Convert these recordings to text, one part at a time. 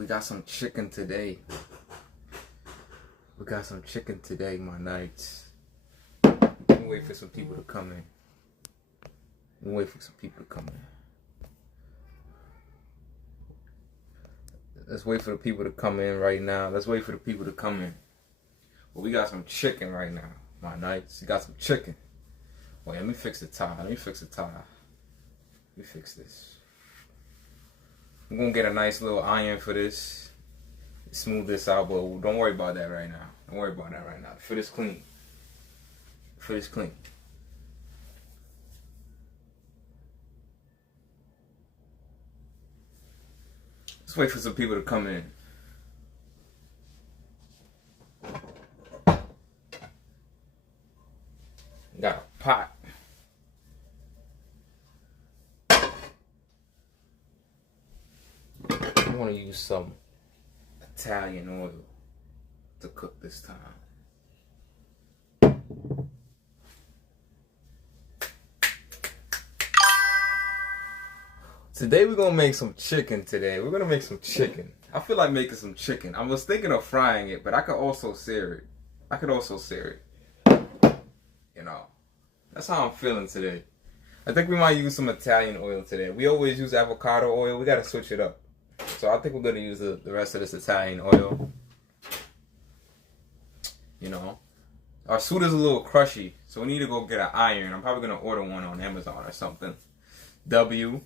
We got some chicken today. We got some chicken today, my knights. Let me wait for some people to come in. Let me wait for some people to come in. Let's wait for the people to come in right now. Let's wait for the people to come in. Well, we got some chicken right now, my knights. We got some chicken. Wait, let me fix the tie. Let me fix the tie. Let me fix this. I'm gonna get a nice little iron for this. Smooth this out, but don't worry about that right now. Don't worry about that right now. The fit is clean. The fit is clean. Let's wait for some people to come in. Got a pot. I want to use some Italian oil to cook this time. Today we're gonna make some chicken today. We're gonna make some chicken. I feel like making some chicken. I was thinking of frying it, but I could also sear it. I could also sear it. You know, that's how I'm feeling today. I think we might use some Italian oil today. We always use avocado oil. We gotta switch it up. So I think we're gonna use the rest of this Italian oil. You know, our suit is a little crushy, so we need to go get an iron. I'm probably gonna order one on Amazon or something. W.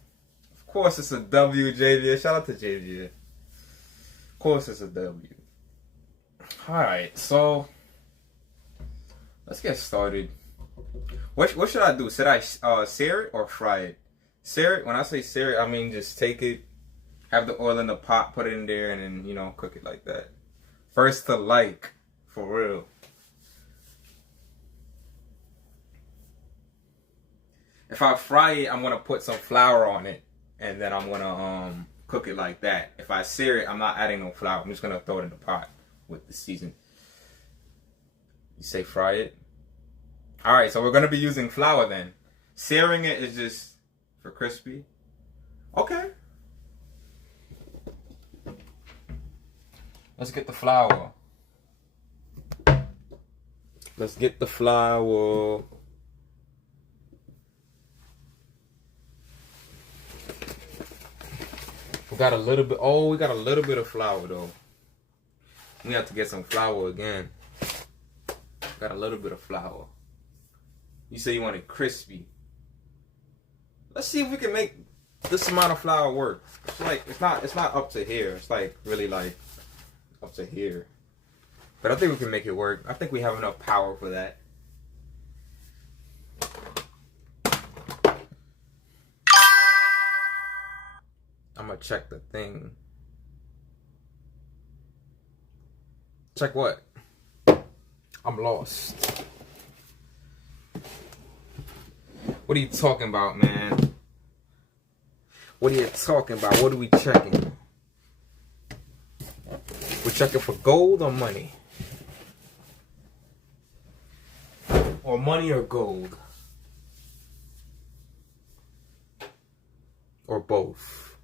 Of course it's a W, JV. Shout out to JV. Of course it's a W. Alright, so let's get started. What should I do? Should I sear it or fry it? Sear it, when I say sear it, I mean just take it, have the oil in the pot, put it in there, and then, you know, cook it like that. First to like, for real. If I fry it, I'm gonna put some flour on it, and then I'm gonna cook it like that. If I sear it, I'm not adding no flour. I'm just gonna throw it in the pot with the season. You say fry it? Alright, so we're gonna be using flour then. Searing it is just for crispy. Okay. Let's get the flour. Let's get the flour. We got a little bit. Oh, we got a little bit of flour though. We have to get some flour again. Got a little bit of flour. You say you want it crispy. Let's see if we can make this amount of flour work. It's like it's not up to here. It's like really like up to here. But I think we can make it work. I think we have enough power for that. I'm gonna check the thing. Check what? I'm lost. What are you talking about, man? What are you talking about? What are we checking? We're checking for gold or money? Or money or gold? Or both?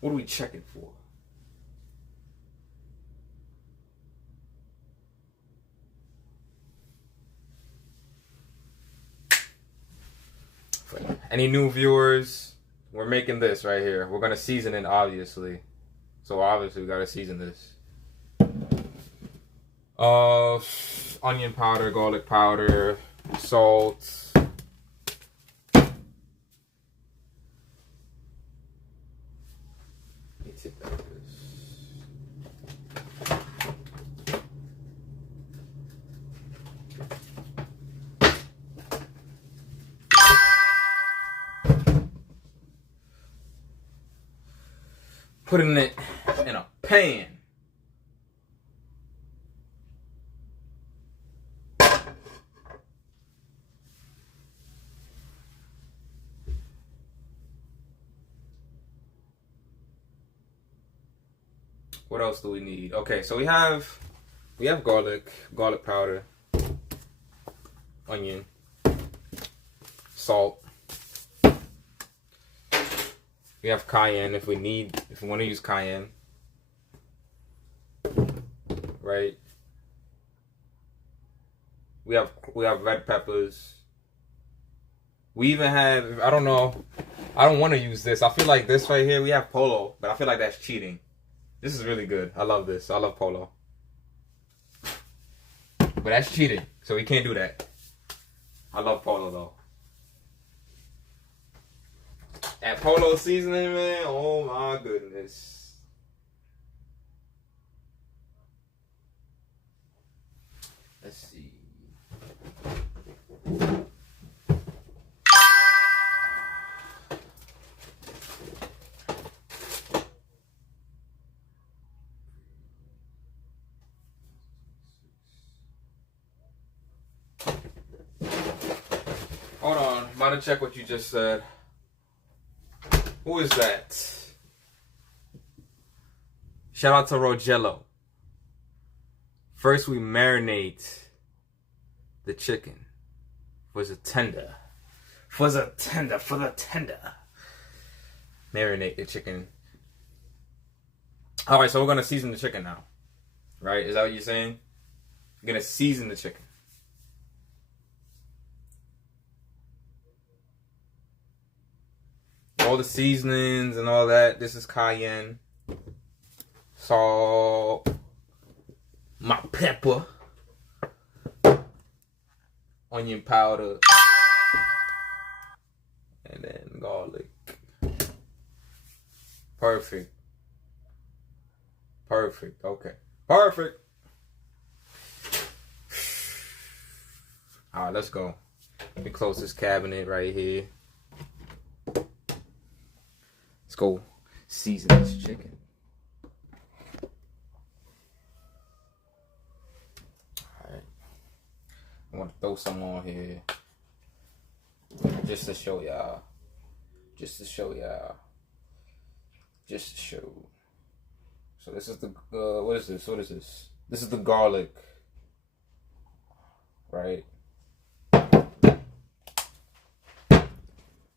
What are we checking for? For any new viewers, we're making this right here. We're gonna season it, obviously. So obviously we gotta season this. Onion powder, garlic powder, salt. Putting it in a pan. What else do we need? Okay, so we have garlic powder, onion, salt. We have cayenne if we want to use cayenne. Right? We have red peppers. We even have, I don't know, I don't want to use this. I feel like this right here, we have Polo, but I feel like that's cheating. This is really good. I love this. I love Polo. But that's cheating, so we can't do that. I love Polo though. That Polo seasoning, man, oh my goodness. Let's see. Hold on, I'm about to check what you just said. Who is that? Shout out to Rogello. First we marinate the chicken for the tender. For the tender. Marinate the chicken. Alright, so we're gonna season the chicken now. Right? Is that what you're saying? We're gonna season the chicken. All the seasonings and all that. This is cayenne, salt, my pepper, onion powder, and then garlic. Perfect. Okay. Perfect. All right, let's go. Let me close this cabinet right here. Let's go season this chicken. Alright. I want to throw some on here. Just to show y'all. So this is the, what is this? This is the garlic. Right?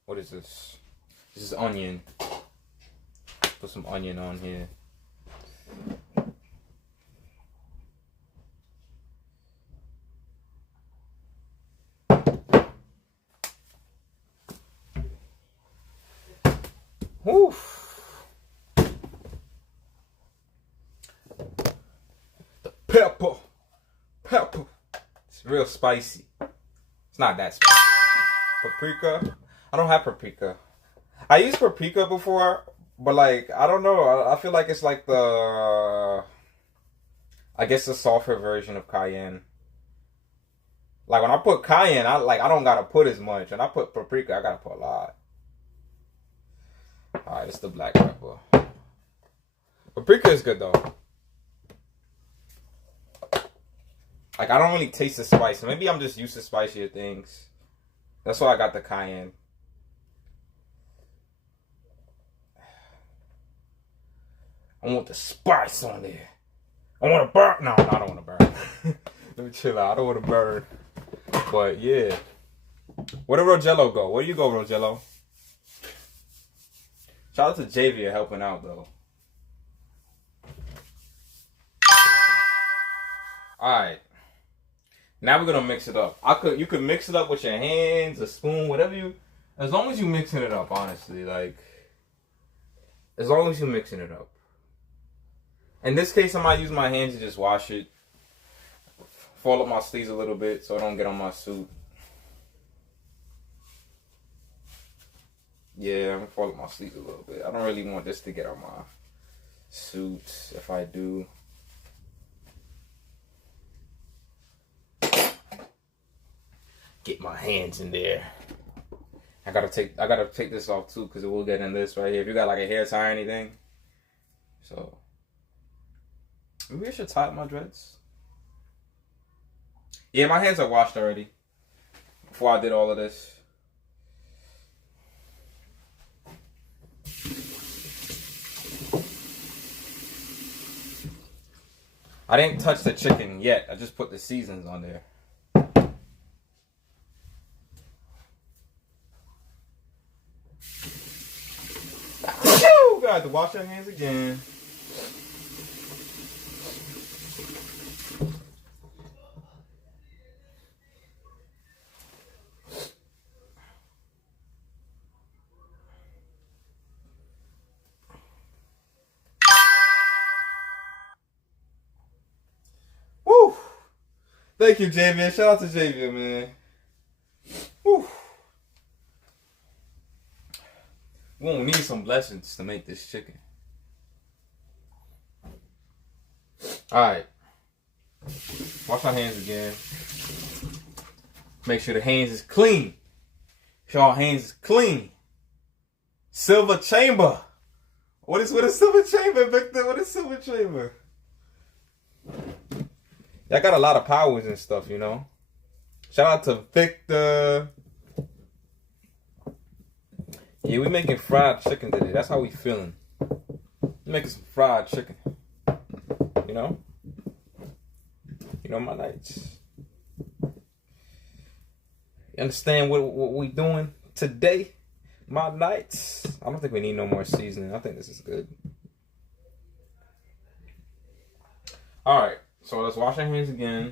What is this? This is onion. Put some onion on here. Woof. The pepper. It's real spicy. It's not that spicy. Paprika. I don't have paprika. I used paprika before, but like, I don't know. I feel like it's like the, I guess the softer version of cayenne. Like when I put cayenne, I don't gotta put as much. And I put paprika, I gotta put a lot. Alright, it's the black pepper. Paprika is good though. Like I don't really taste the spice. Maybe I'm just used to spicier things. That's why I got the cayenne. I want the spice on there. I want to burn. No, I don't want to burn. Let me chill out. I don't want to burn. But yeah. Where did Rogello go? Where do you go, Rogello? Shout out to Javier helping out though. Alright. Now we're gonna mix it up. You could mix it up with your hands, a spoon, whatever you, as long as you mixing it up, honestly. Like, as long as you mixing it up. In this case, I might use my hands to just wash it. Fold up my sleeves a little bit so it don't get on my suit. Yeah, I'm gonna fold up my sleeves a little bit. I don't really want this to get on my suit if I do. Get my hands in there. I gotta take this off too because it will get in this right here. If you got like a hair tie or anything. So maybe I should tie up my dreads. Yeah, my hands are washed already. Before I did all of this. I didn't touch the chicken yet. I just put the seasons on there. have to wash your hands again. Woo! Thank you, Javier. Shout out to Javier, man. Woo! We won't need some blessings to make this chicken. Alright. Wash our hands again. Make sure the hands is clean. Make sure our hands is clean. Silver chamber. What is silver chamber, Victor? What is silver chamber? Y'all got a lot of powers and stuff, you know. Shout out to Victor. Yeah, we making fried chicken today. That's how we feeling. We making some fried chicken. You know? You know my nights. You understand what we doing today? My nights. I don't think we need no more seasoning. I think this is good. Alright, so let's wash our hands again.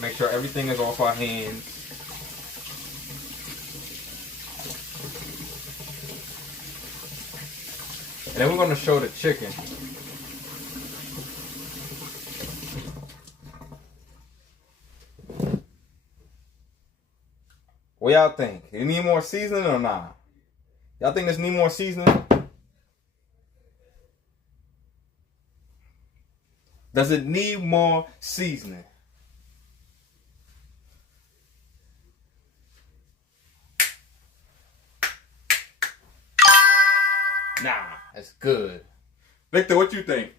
Make sure everything is off our hands. And then we're going to show the chicken. What y'all think? You need more seasoning or not? Y'all think this need more seasoning? Does it need more seasoning? Nah, that's good. Victor, what you think?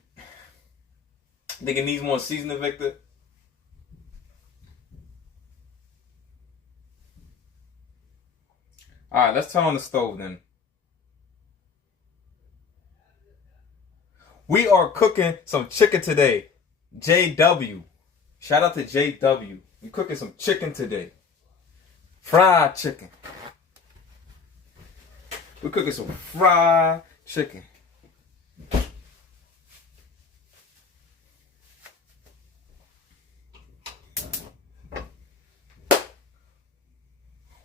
Think it needs more seasoning, Victor? Alright, let's turn on the stove then. We are cooking some chicken today. JW. Shout out to JW. We cooking some chicken today. Fried chicken. We're cooking some fried chicken.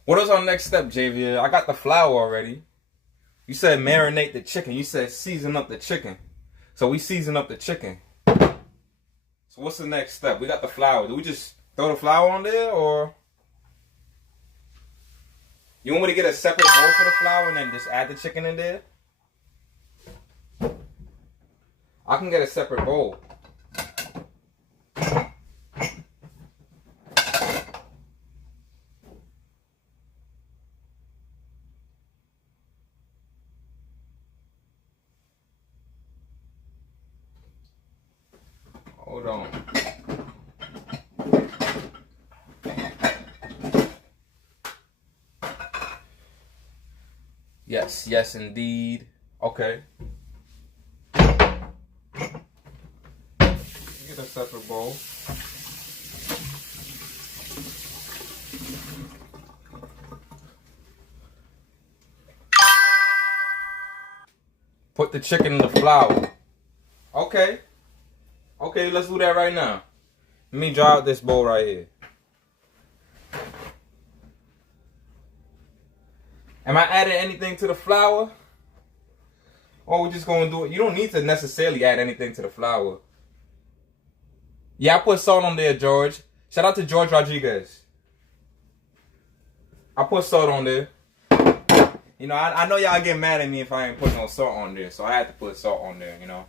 What is our next step, Javier? I got the flour already. You said marinate the chicken. You said season up the chicken. So we season up the chicken. So what's the next step? We got the flour. Do we just throw the flour on there, or you want me to get a separate bowl for the flour and then just add the chicken in there? I can get a separate bowl. Hold on. Yes, yes indeed. Okay. Get a separate bowl. Put the chicken in the flour. Okay. Okay, let's do that right now. Let me dry out this bowl right here. Am I adding anything to the flour? Or we just going to do it? You don't need to necessarily add anything to the flour. Yeah, I put salt on there, George. Shout out to George Rodriguez. I put salt on there. You know, I know y'all get mad at me if I ain't put no salt on there. So I had to put salt on there, you know.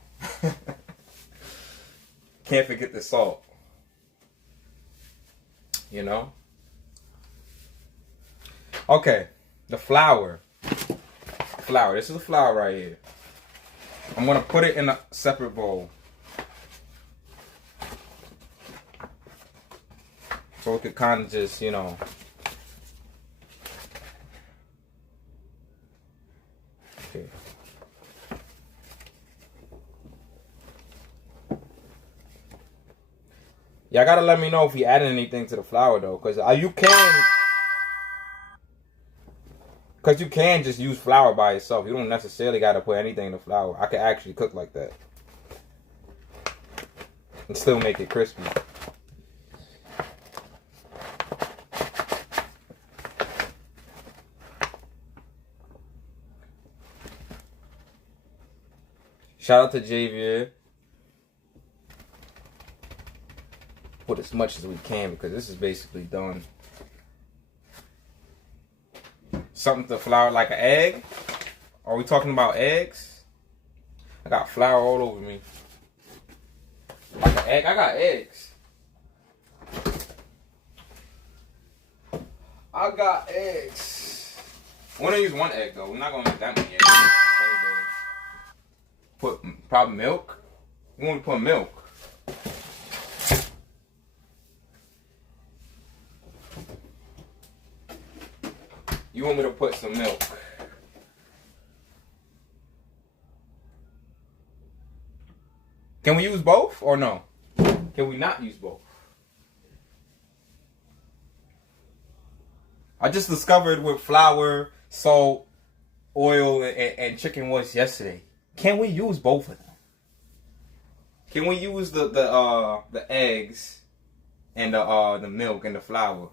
Can't forget the salt. You know? Okay. The flour. Flour. This is the flour right here. I'm going to put it in a separate bowl. So it could kind of just, you know. Okay. Y'all gotta let me know if you added anything to the flour though, because you can. Because you can just use flour by itself. You don't necessarily got to put anything in the flour. I could actually cook like that. And still make it crispy. Shout out to Javier. Put as much as we can because this is basically done. Something to flour like an egg? Are we talking about eggs? I got flour all over me. Like an egg? I got eggs. I got eggs. I want to use one egg though. We're not going to make that many eggs. Put probably milk. We want to put milk. You want me to put some milk? Can we use both or no? Can we not use both? I just discovered what flour, salt, oil, and chicken was yesterday. Can we use both of them? Can we use the eggs and the milk and the flour?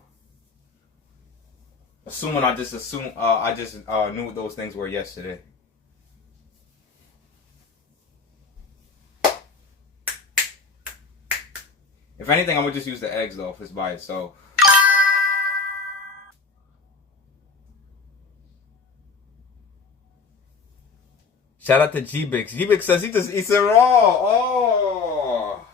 Assuming I just knew what those things were yesterday. If anything, I'm gonna just use the eggs though if it's by itself. Shout out to G-Bix. G-Bix says he just eats it raw. Oh.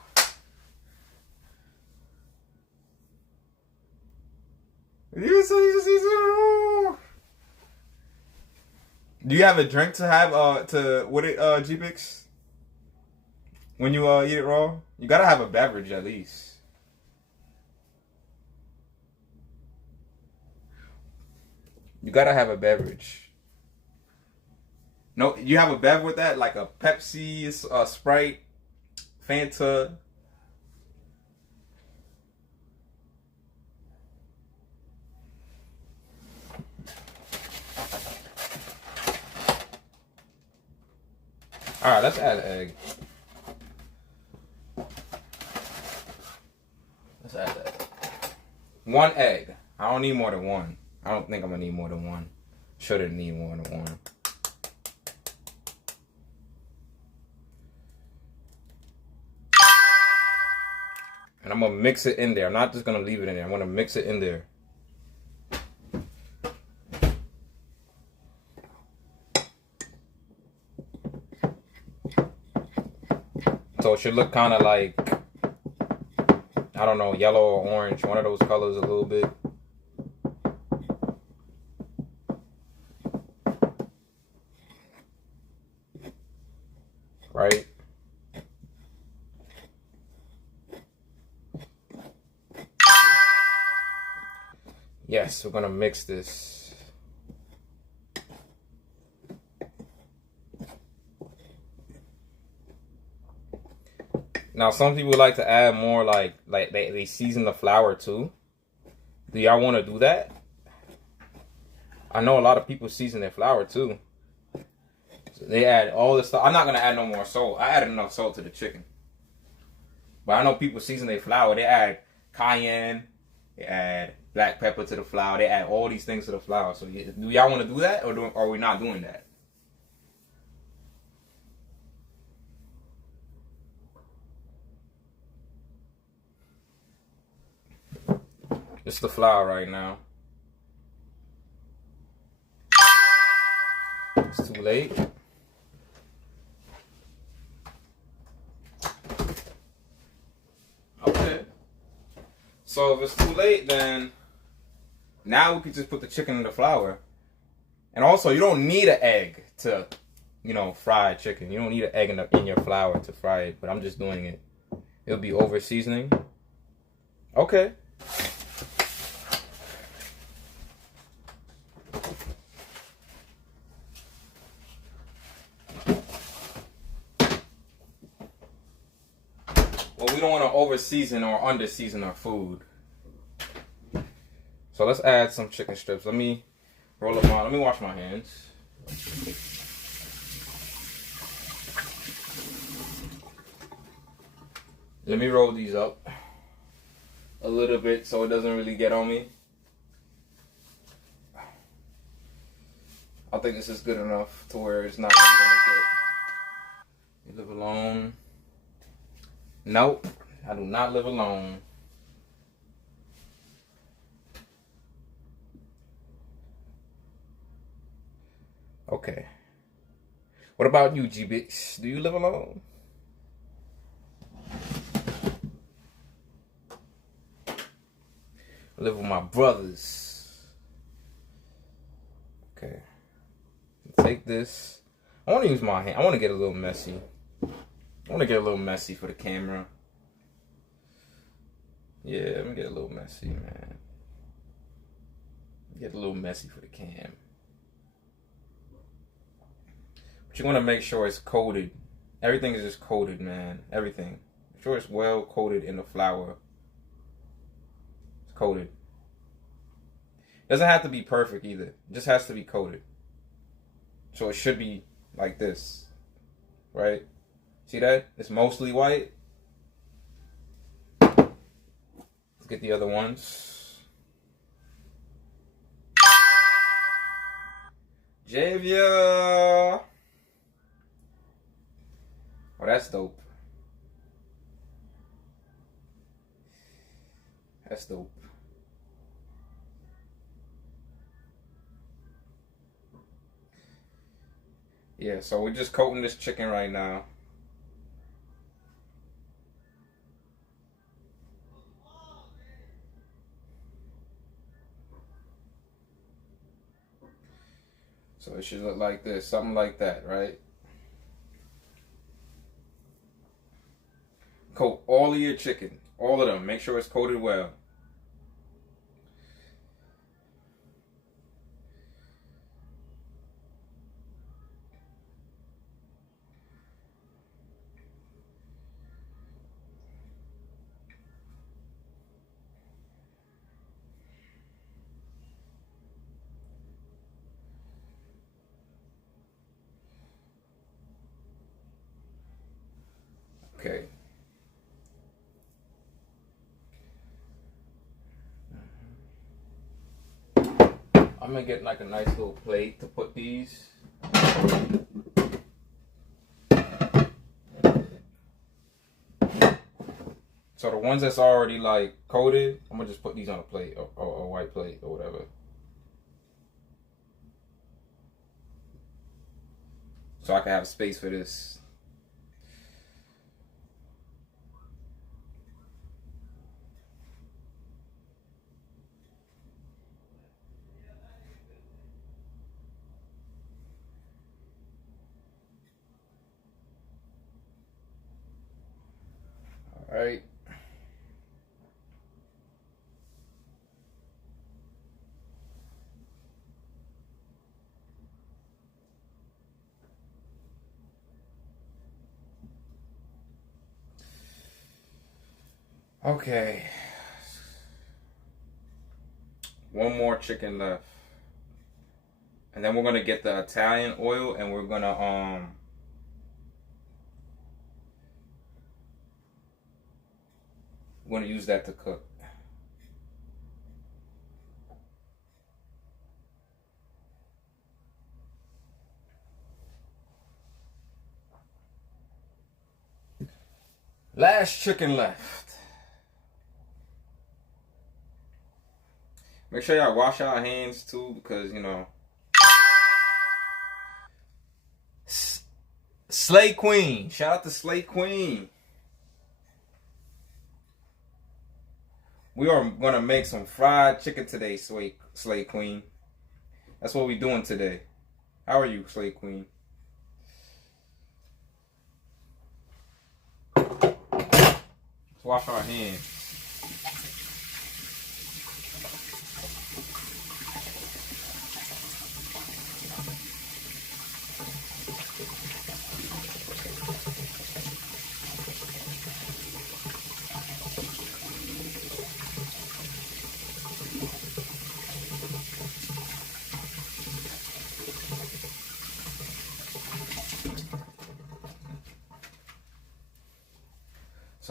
You said he just eats it raw. Do you have a drink to have G-Bix? When you eat it raw? You gotta have a beverage at least. You gotta have a beverage. No, you have a bev with that, like a Pepsi, a Sprite, Fanta. All right, let's add an egg. Let's add that. One egg. I don't need more than one. I don't think I'm gonna need more than one. Shouldn't need more than one. And I'm going to mix it in there. I'm not just going to leave it in there. I'm going to mix it in there. So it should look kind of like, I don't know, yellow or orange. One of those colors a little bit. Right? Yes, we're gonna mix this. Now, some people like to add more, like they season the flour too. Do y'all want to do that? I know a lot of people season their flour too. So they add all this stuff. I'm not gonna add no more salt. I added enough salt to the chicken. But I know people season their flour. They add cayenne. They add black pepper to the flour. They add all these things to the flour. So do y'all want to do that, or are we not doing that? It's the flour right now. It's too late. Okay. So if it's too late, then now we can just put the chicken in the flour. And also, you don't need an egg to, fry chicken. You don't need an egg in your flour to fry it. But I'm just doing it. It'll be over seasoning. Okay. Well, we don't want to over season or under season our food. So let's add some chicken strips. Let me Roll up mine. Let me wash my hands. Let me roll these up a little bit so it doesn't really get on me. I think this is good enough to where it's not really gonna get. You live alone? Nope, I do not live alone. Okay. What about you, G-Bix? Do you live alone? I live with my brothers. Okay. Take this. I want to use my hand. I want to get a little messy. I want to get a little messy for the camera. Yeah, let me get a little messy, man. Get a little messy for the cam. But you want to make sure it's coated. Everything is just coated, man. Everything. Make sure it's well coated in the flour. It's coated. It doesn't have to be perfect either. It just has to be coated. So it should be like this. Right? See that? It's mostly white. Let's get the other ones. Javia! Oh, that's dope. That's dope. Yeah, so we're just coating this chicken right now. So it should look like this, something like that, right? Coat all of your chicken, all of them. Make sure it's coated well. Okay. I'm gonna get like a nice little plate to put these. So the ones that's already like coated, I'm gonna just put these on a plate or a white plate or whatever. So I can have space for this. All right. Okay. One more chicken left. And then we're gonna get the Italian oil and we're gonna use that to cook. Last chicken left. Make sure y'all wash your hands too, because you know. Slay Queen. Shout out to Slay Queen. We are gonna make some fried chicken today, Slay Queen. That's what we're doing today. How are you, Slay Queen? Let's wash our hands.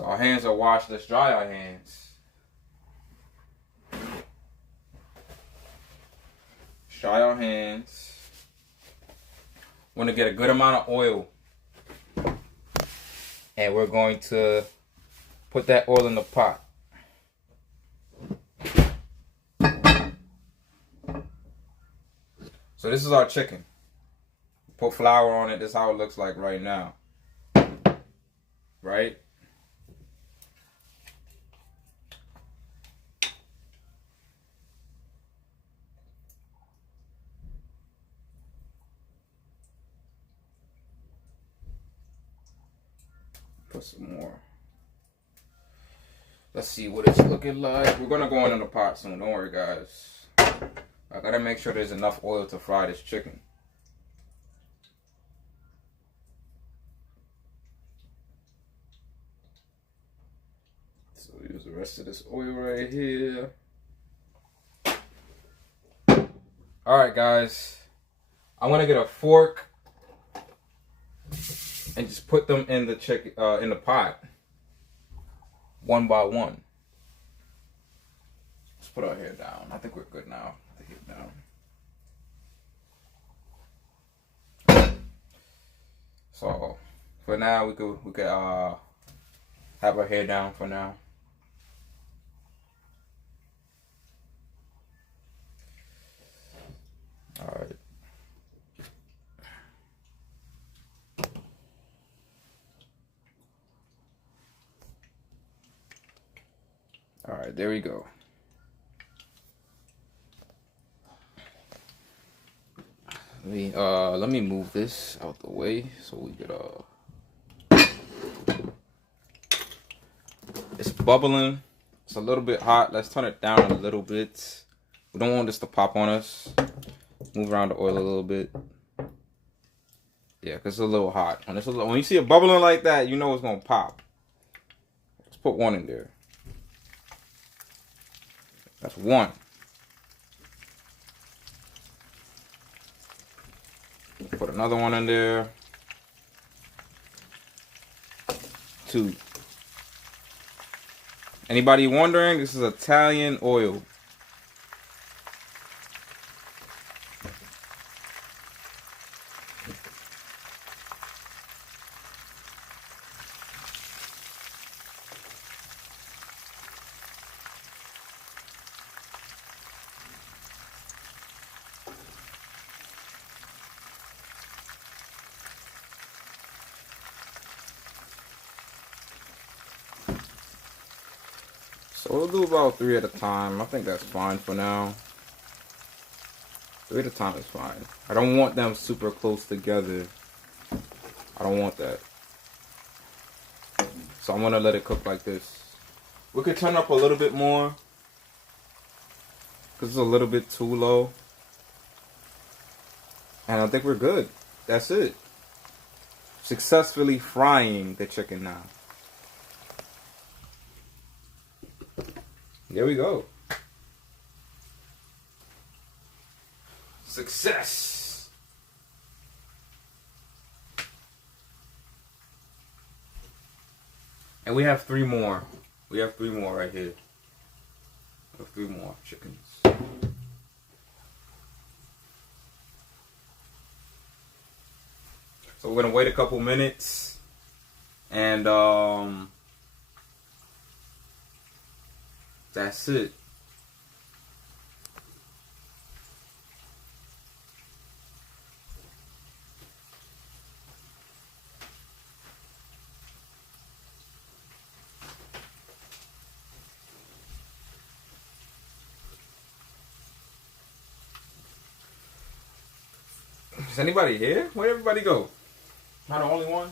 So our hands are washed. Let's dry our hands. Dry our hands. Want to get a good amount of oil. And we're going to put that oil in the pot. So this is our chicken. Put flour on it. This is how it looks like right now. Right? Put some more. Let's see what it's looking like. We're gonna go in the pot soon. Don't worry, guys. I gotta make sure there's enough oil to fry this chicken. So use the rest of this oil right here. Alright, guys. I want to get a fork and just put them in the chicken in the pot. One by one. Let's put our hair down. I think we're good now. So for now we could have our hair down for now. Alright. Alright, there we go. Let me move this out the way so we could it's bubbling. It's a little bit hot. Let's turn it down a little bit. We don't want this to pop on us. Move around the oil a little bit. Yeah, because it's a little hot. When you see it bubbling like that, you know it's gonna pop. Let's put one in there. That's one. Put another one in there. Two. Anybody wondering? This is Italian oil. So we'll do about 3 at a time. I think that's fine for now. 3 at a time is fine. I don't want them super close together. I don't want that. So I'm gonna let it cook like this. We could turn up a little bit more, because it's a little bit too low. And I think we're good. That's it. Successfully frying the chicken now. There we go. Success. And we have 3 more. We have 3 more right here. We have 3 more chickens. So we're gonna wait a couple minutes, and that's it. Is anybody here? Where'd everybody go? Am I the only one?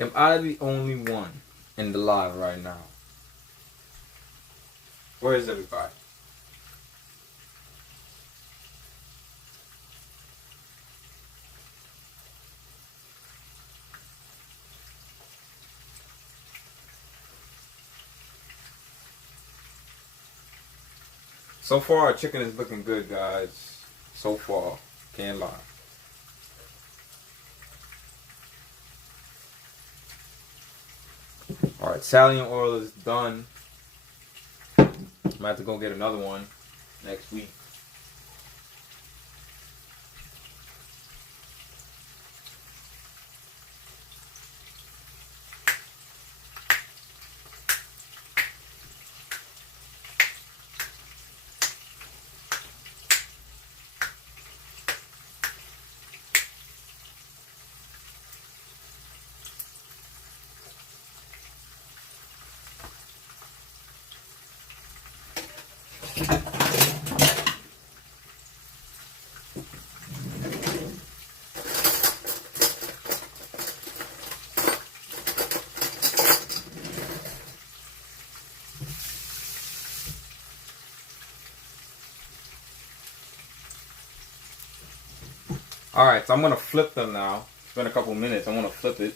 Am I the only one in the live right now? Where is everybody? So far, our chicken is looking good, guys. So far, can't lie. Alright, Italian oil is done. I'm gonna have to go get another one next week. Alright, so I'm gonna flip them now. It's been a couple minutes. I wanna flip it.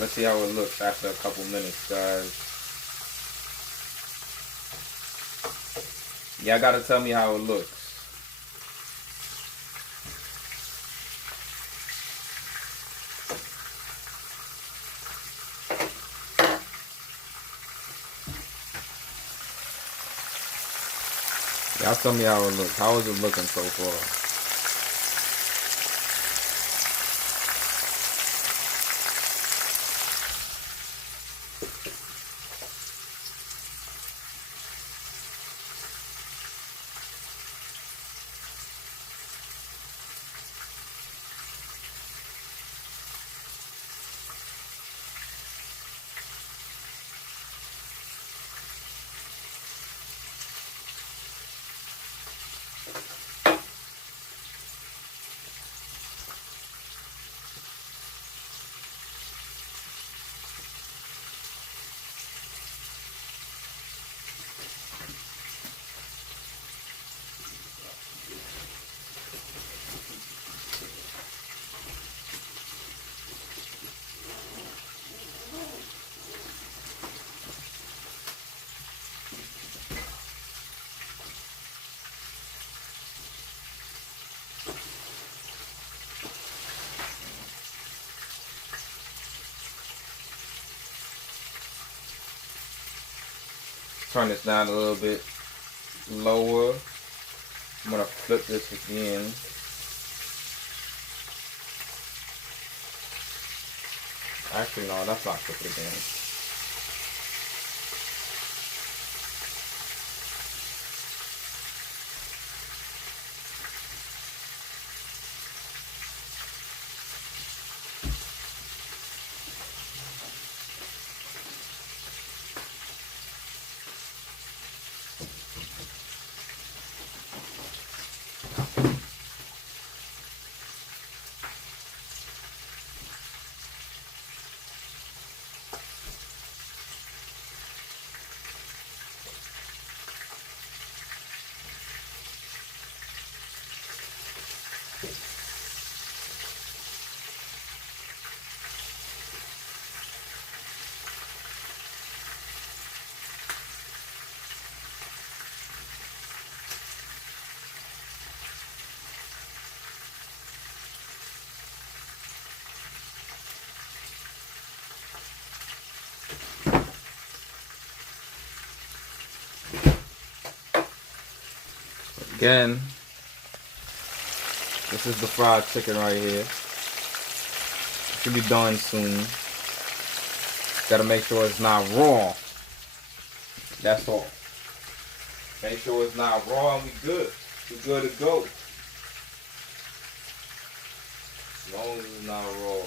Let's see how it looks after a couple minutes, guys. Y'all gotta tell me how it looks. Y'all tell me how it looks. How is it looking so far? Turn this down a little bit lower. I'm gonna flip this again. Actually, no, that's not flip it again. Again, this is the fried chicken right here. Should be done soon. Gotta make sure it's not raw. That's all. Make sure it's not raw and we good. We good to go. As long as it's not raw.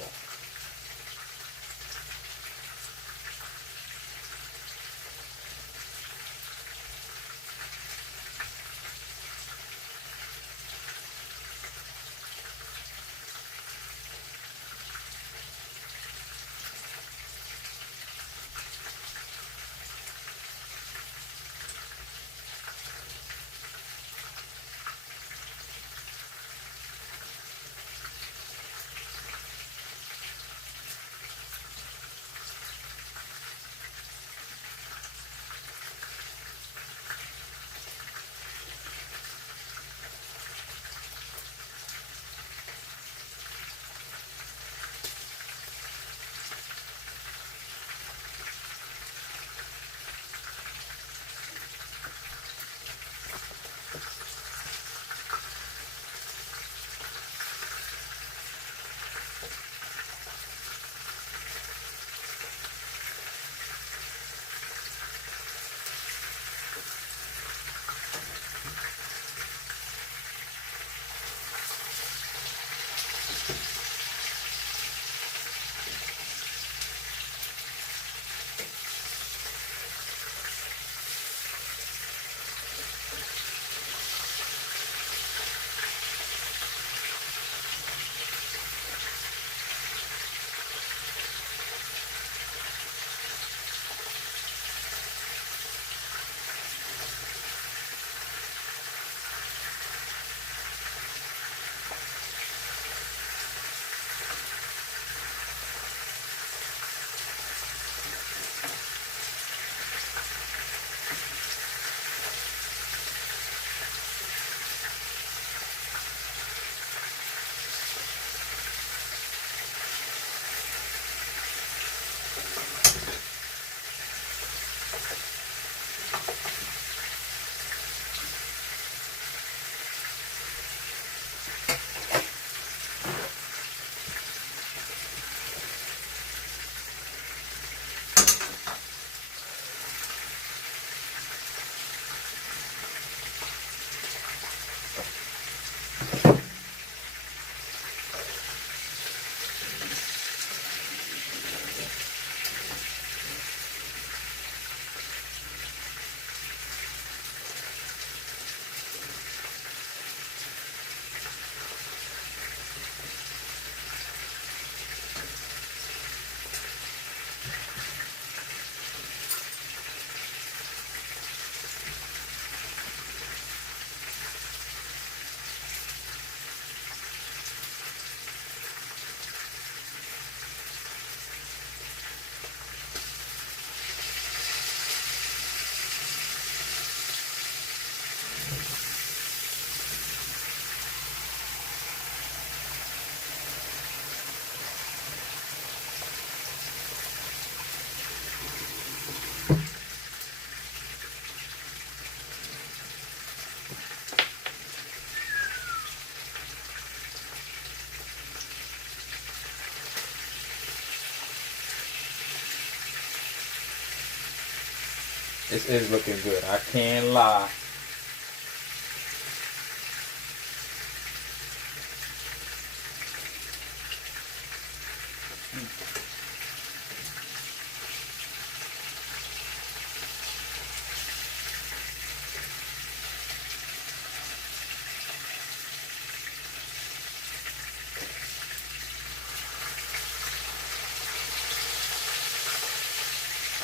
This is looking good. I can't lie.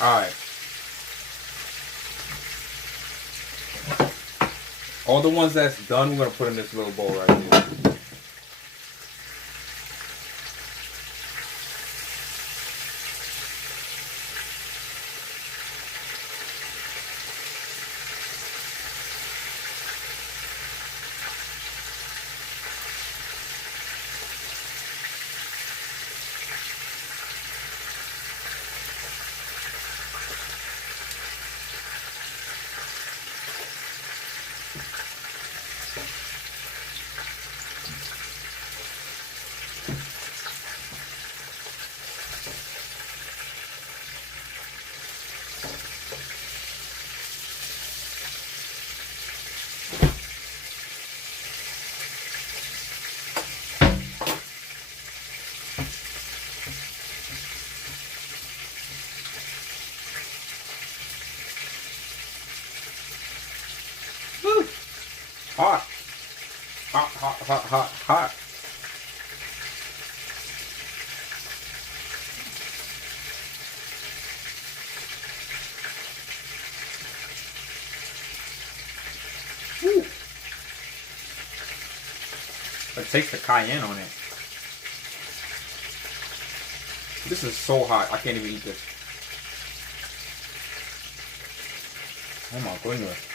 Alright. All the ones that's done, we're going to put in this little bowl right here. Woo! Hot. Hot, hot, hot, hot, hot. Woo! It takes the cayenne on it. This is so hot. I can't even eat this. Oh my goodness.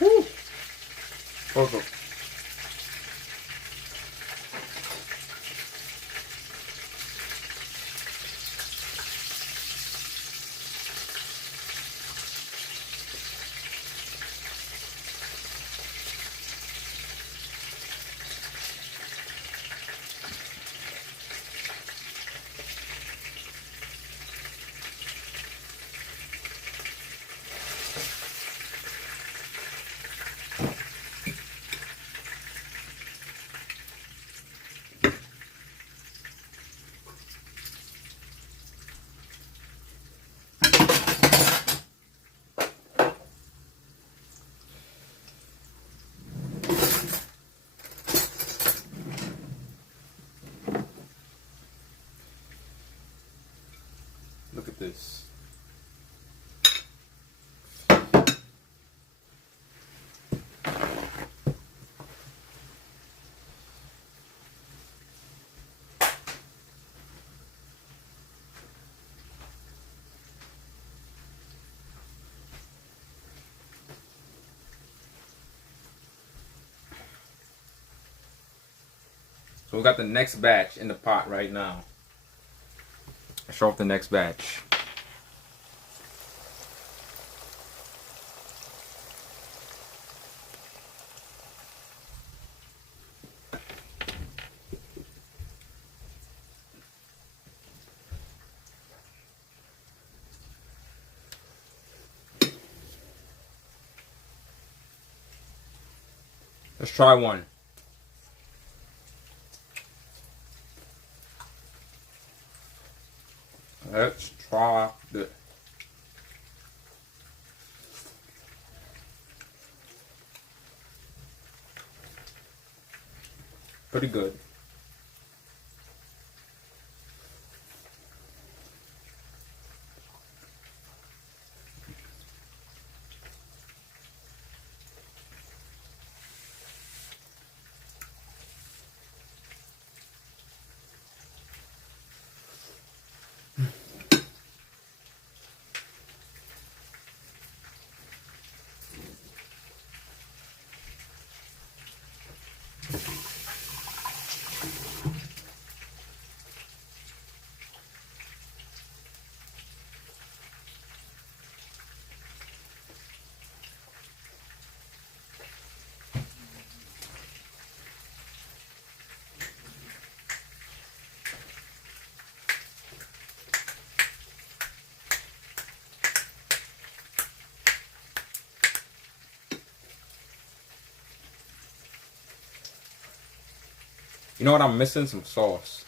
Woo! Perfect. Look at this. So we got the next batch in the pot right now. Let's show off the next batch. Let's try one. Let's try this. Pretty good. You know what I'm missing? Some sauce.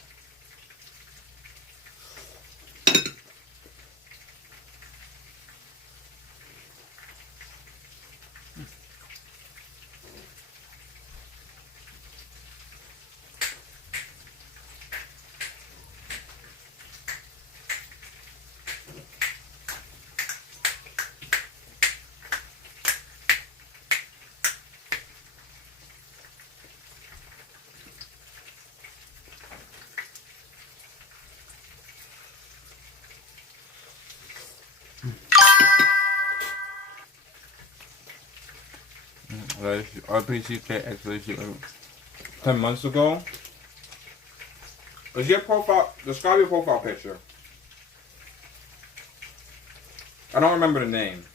RPTX 10 months ago. Is your profile? Describe your profile picture. I don't remember the name,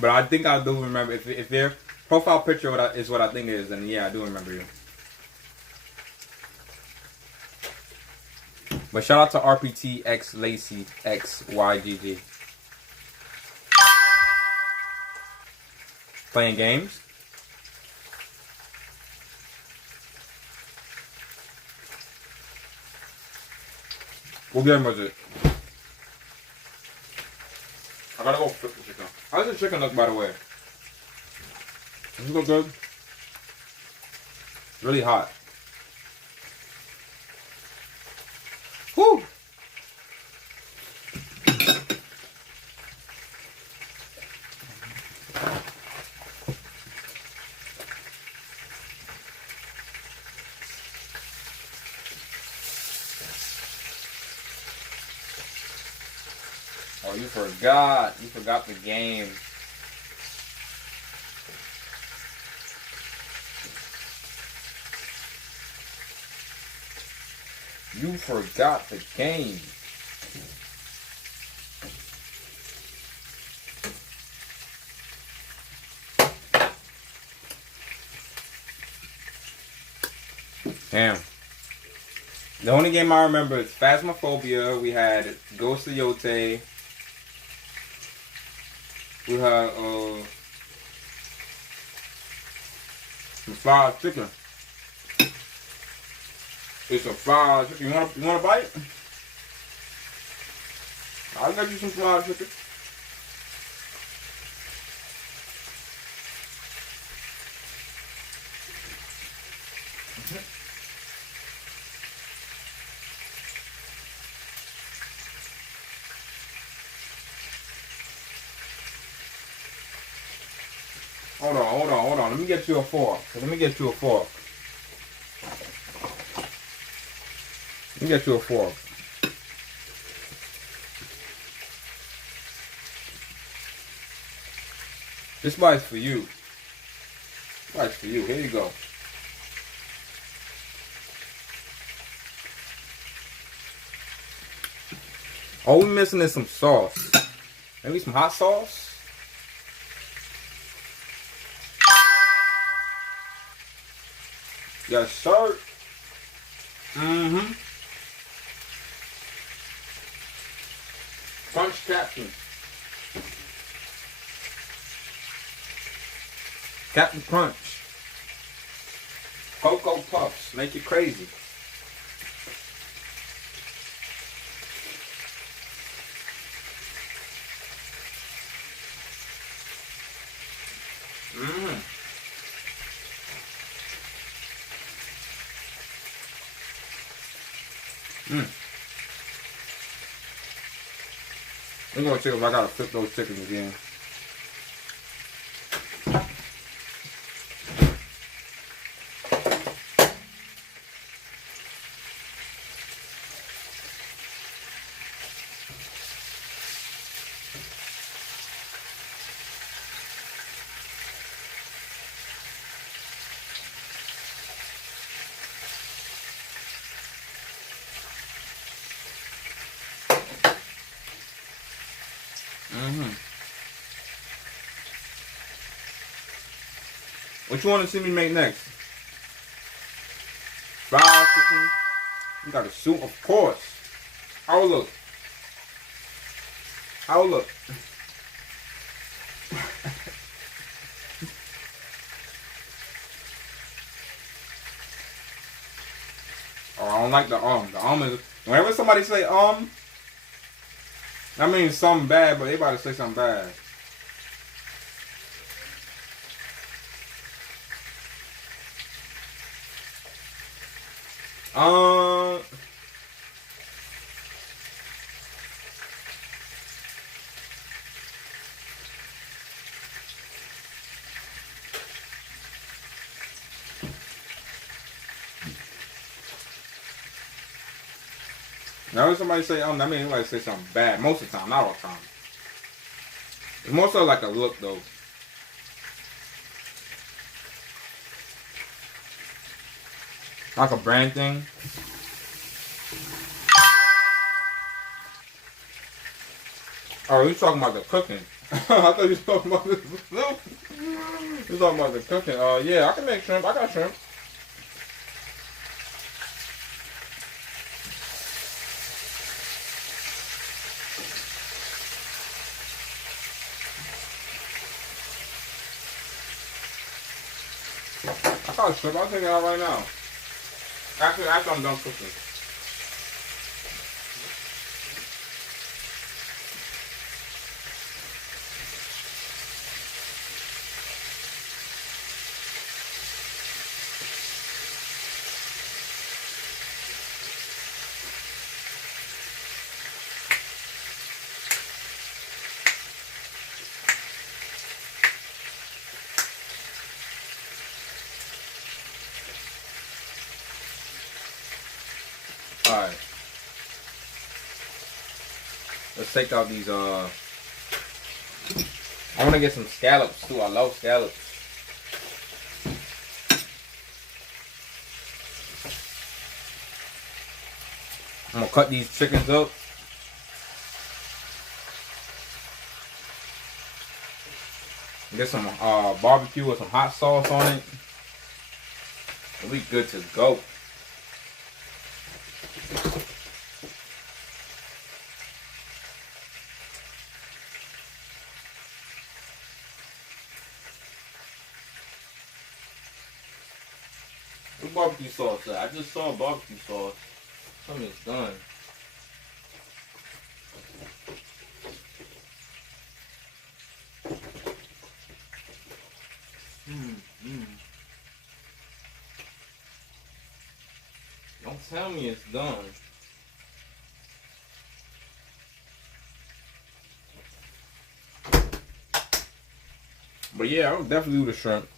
but I think I do remember. If their profile picture is what I think it is, then yeah, I do remember you. But shout out to RPTX Lacey XYGG. Playing games. What game was it? I gotta go flip the chicken. How's the chicken look, by the way? Does it look good? Really hot. Whew! Oh, you forgot. You forgot the game. You forgot the game. Damn. The only game I remember is Phasmophobia. We had Ghost of Yote. We had some fried chicken. It's a fried chicken. You want a bite? I'll get you some fried chicken. Hold on. Let me get you a fork. Let me get you a fork. This bite's for you. Here you go. All we're missing is some sauce. Maybe some hot sauce? Yes, sir. Crunch Captain. Captain Crunch. Cocoa Puffs. Make it crazy. I'm gonna check if I gotta flip those chickens again. What you want to see me make next? Fried chicken. You got a soup, of course. How it look? Oh, I don't like the The is whenever somebody say that means something bad, but they about to say something bad. Now when somebody say that means somebody say something bad. Most of the time, not all the time. It's more so like a look though. Like a brand thing. Oh, you talking about the cooking? I thought you was talking about the soup. You talking about the cooking? Yeah, I can make shrimp. I got shrimp. I got shrimp. I'll take it out right now. Actually, after I'm done cooking. Alright. Let's take out these, I want to get some scallops too. I love scallops. I'm going to cut these chickens up. Get some barbecue with some hot sauce on it. We'll be good to go. What barbecue sauce at? I just saw barbecue sauce. Tell me it's done. Don't tell me it's done. But yeah, I would definitely do the shrimp.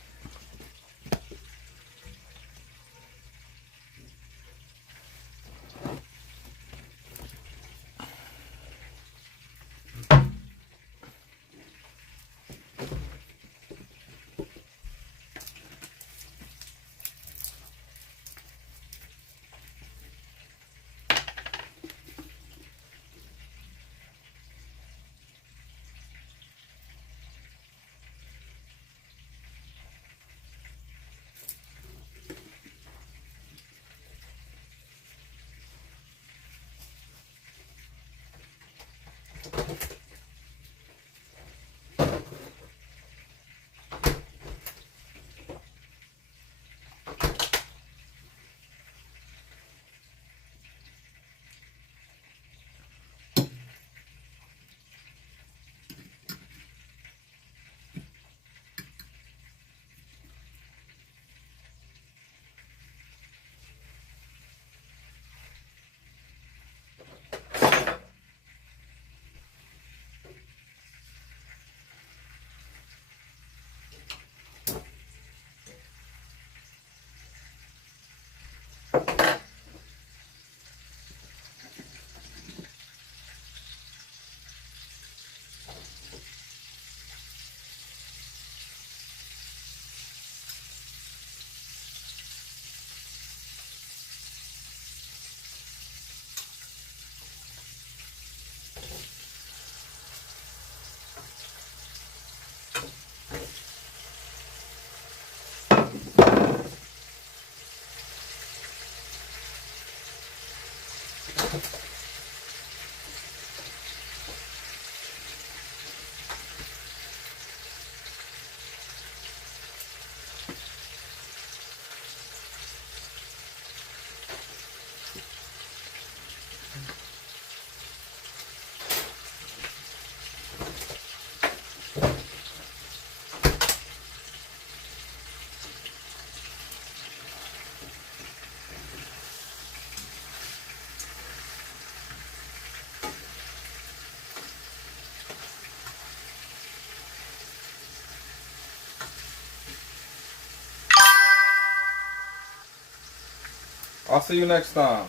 I'll see you next time.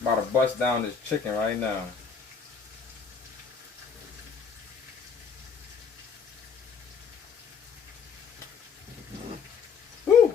About to bust down this chicken right now. Woo!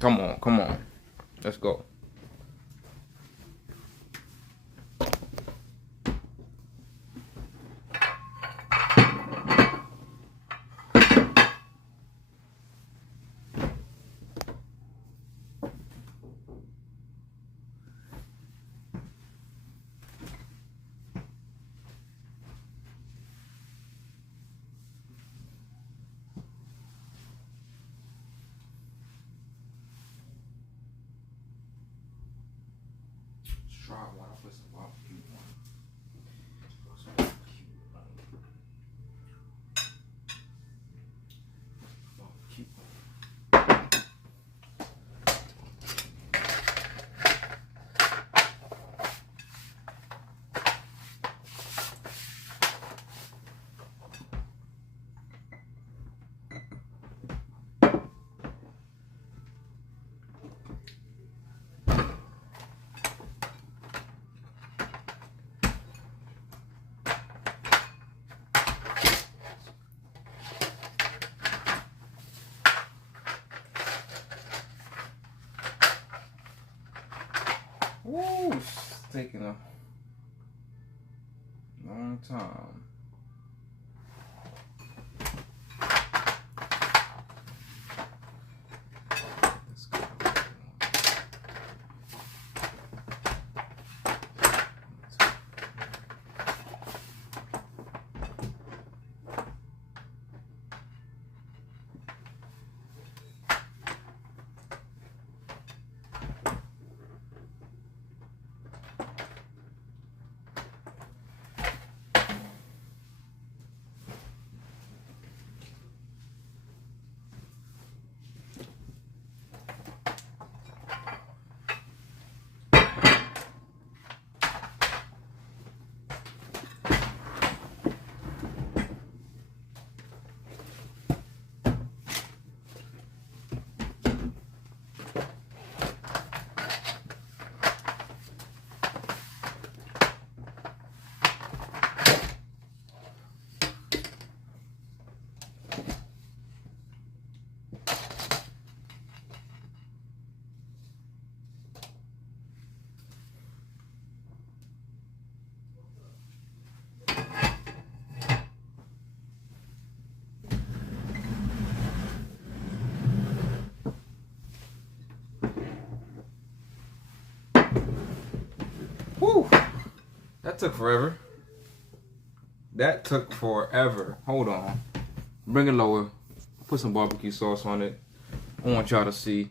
Come on, come on. Let's go. Try one. I'll put some barbecue on. Some barbecue on. Barbecue. Woo, it's taking a long time. Let's go. Whew. That took forever. That took forever. Hold on. Bring it lower. Put some barbecue sauce on it. I want y'all to see.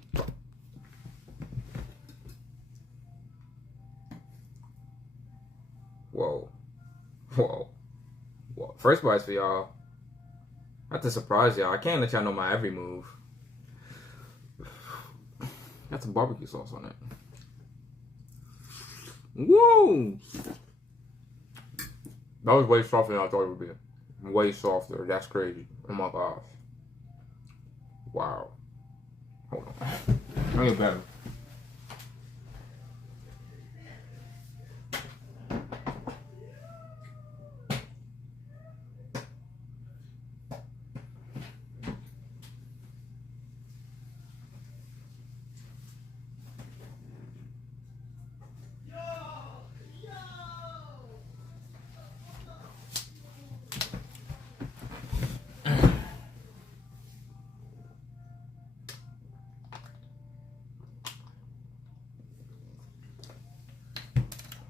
Whoa. Whoa. Whoa. First bites for y'all. Not to surprise y'all. I can't let y'all know my every move. Got some barbecue sauce on it. Woo! That was way softer than I thought it would be. Way softer. That's crazy. Oh my gosh. Wow. Hold on. Let me better.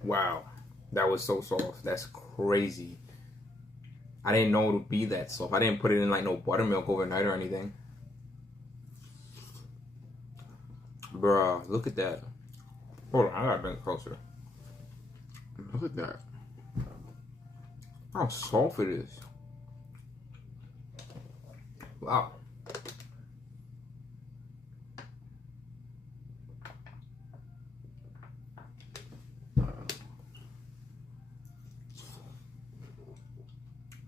Wow, that was so soft. That's crazy. I didn't know it would be that soft. I didn't put it in like no buttermilk overnight or anything. Bruh, look at that. Hold on, I gotta bring it closer. Look at that. How soft it is. Wow.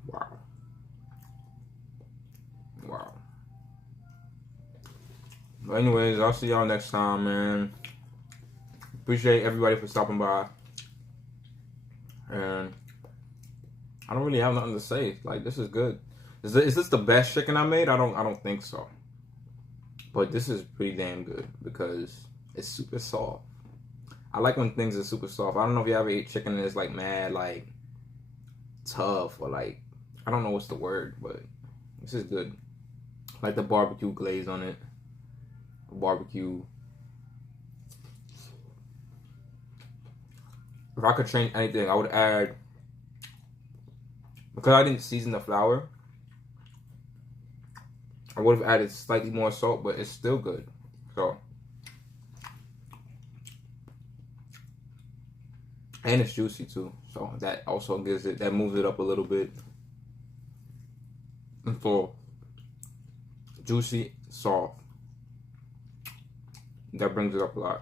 Wow. Wow. But anyways, I'll see y'all next time, man. Appreciate everybody for stopping by. And I don't really have nothing to say. Like, this is good. Is this the best chicken I made? I don't think so. But this is pretty damn good because it's super soft. I like when things are super soft. I don't know if you ever ate chicken and it's like mad, like tough or like, I don't know what's the word, but this is good. Like the barbecue glaze on it. Barbecue. If I could change anything, I would add, because I didn't season the flour, I would have added slightly more salt, but it's still good. So, and it's juicy too. So that also gives it, that moves it up a little bit. And so, juicy, soft. That brings it up a lot.